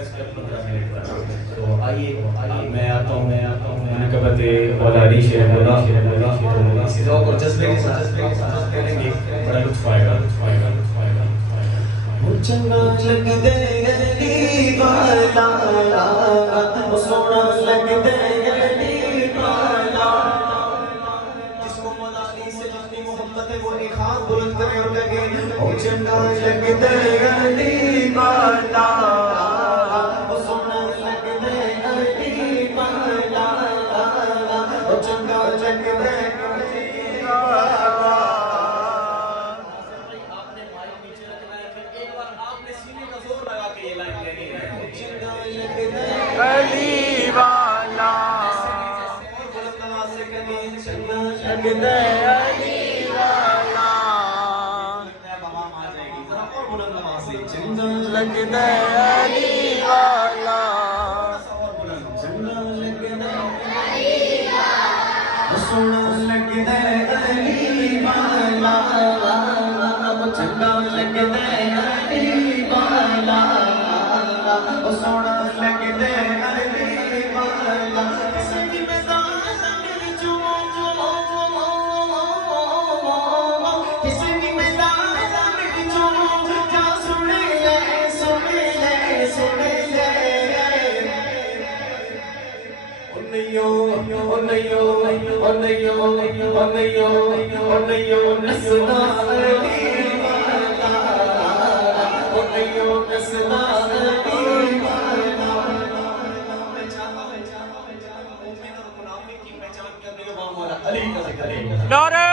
तो आइए मैं आता हूँ मुनकबत औलादी शेर बोला तो इसी ज़ौक़ और जज्बे के साथ करेंगे, बड़ा लुत्फ़ आएगा। चंगा लगदे गली वाला ओ सोना लगदे गली वाला, जिसको मनानी से जितनी मोहब्बत है वो एक हाथ बुलंद करे और लगे ओ चंगा लगदे गली वाला ओ सोना लगदे गली वाला ओ चंगा लगदे गली वाला। गली वाला लगदे गली वाला लगदे गली वाला सोना लगदे गली वाला चंगा लगदे गली वाला ओ सोना लगदे गली वाला। किसी मैदान में जो किसी मैदान में जो जा सुन ले सुन ले सुन ले ओ नैयो ओ नैयो ओ नैयो ओ नैयो ओ नैयो नसना अली वाला ओ नैयो नसना अली वाला। मैं चाहता हूं मोमिन और मुनाफिक की पहचान करने के बाद मौला अली का जिक्र करें। नारे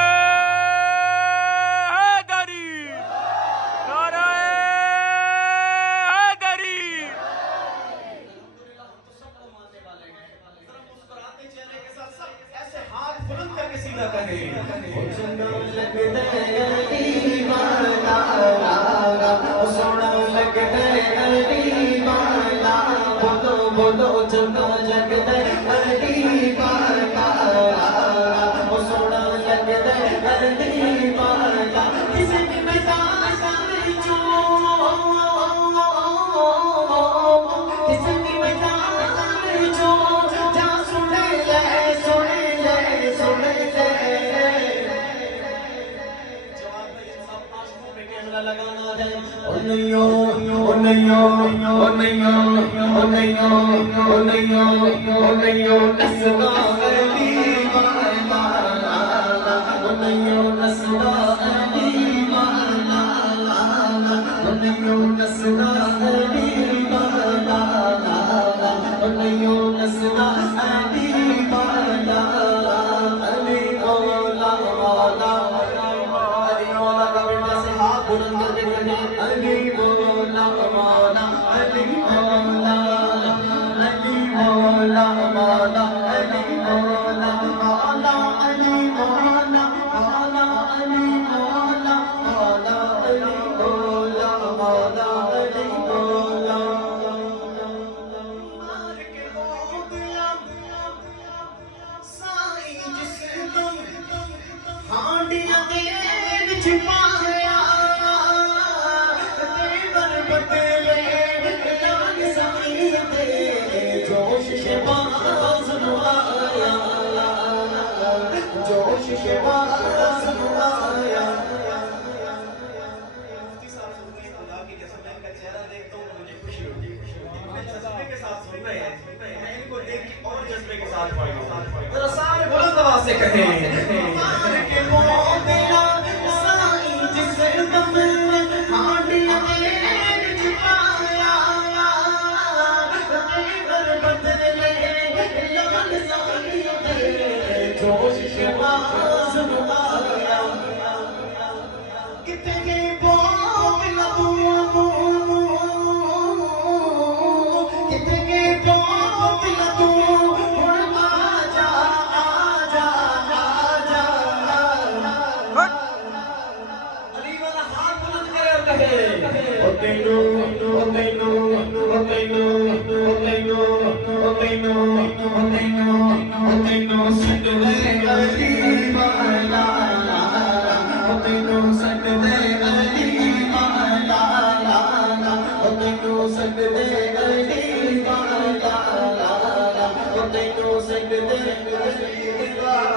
हैदरी नारे हैदरी। अल्हम्दुलिल्लाह हम तो सबको मानने वाले हैं, जरा मुस्कुराते चेहरे के साथ सब ऐसे हाथ बुलंद करके सीधा कहें ओ चंगा लगदे गली वाला ओ सोना लगदे गली वाला बोलो बोलो चंगा लगदे गली वाला ओ सोना लगदे गली वाला। किसी भी मैदान में जो किसी भी मैदान में जो जा सुन ले सुन ले सुन ले। जवाब में इंसाफ आंखों पे कैमरा लगाना है ओ नैयो ओ नैयो ओ नैयो ओ नैयो ओ नैयो ओ नैयो नसना अली वाला ओ नैयो नसना अली वाला ओ नैयो नसना अली वाला ओ नैयो नसना अली वाला अली मौला मौला अली मौला का बेटा से हाथ बुलंद करके कहें अली मौला मौला अली मौला अली मौला मौला अली मौला मौला अली मौला मौला अली मौला मौला अली मौला मौला अली मौला। मार के हो गया साई जिस्म हांडियां दे विच पाया देवर बदले लाग साई दे जोश शबाज नुआया जोश शबाज नुआया। मुफ्ती साहब सुनिए खुदा की कसम मैं इनका चेहरा देखता हूं मुझे खुशी होती है। मैं जज्बे के साथ सुन रहे हैं, मैं इनको देख के और जज्बे के साथ पढ़ूंगा। जरा सारे बुलंद आवाज से कहें मार के हो गया साई जिस्म हांडियां दे विच पाया देवर बदले लाग साई दे जोश शबाज नुआया। किते गए बोल तू किते गए बोल तू हुण आजा आजा आजा। अली वाला हाथ बुलंद करे और कहे ओ तैनू ओ तैनू ओ तैनू ओ तैनू ओ तैनू ओ तैनू ओ तैनू सट दे अली वाला ओ तैनू सट दे अली वाला ओ तैनू सट दे अली आखिरी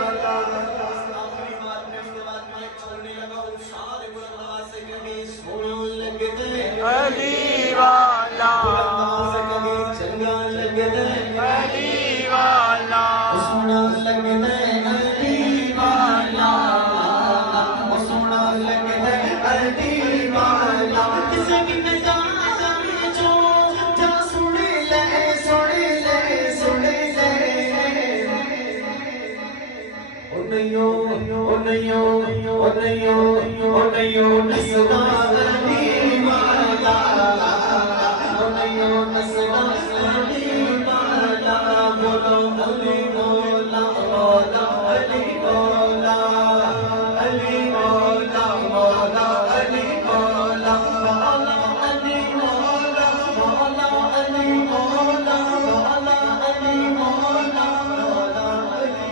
बात में इसके बाद माइक छोड़ने लगा हूँ सारे बुलंद आवाज से कहें सोना लगते अली वाला बुलंद आवाज से कहें चंगा लगते अली वाला सोना लगते अली वाला सोना लगते अली वाला किसे भी न जाने जो जा सुन ले ओ नैयो नसदा अली वाला ओ नैयो नसदा अली वाला बोलो अली मौला मौला अली मौला अली मौला मौला अली मौला मौला अली मौला मौला अली मौला मौला अली मौला मौला अली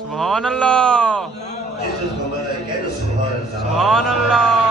सुभान अल्लाह Jesus, Mama, get us, Subhanallah. सुभान अल्लाह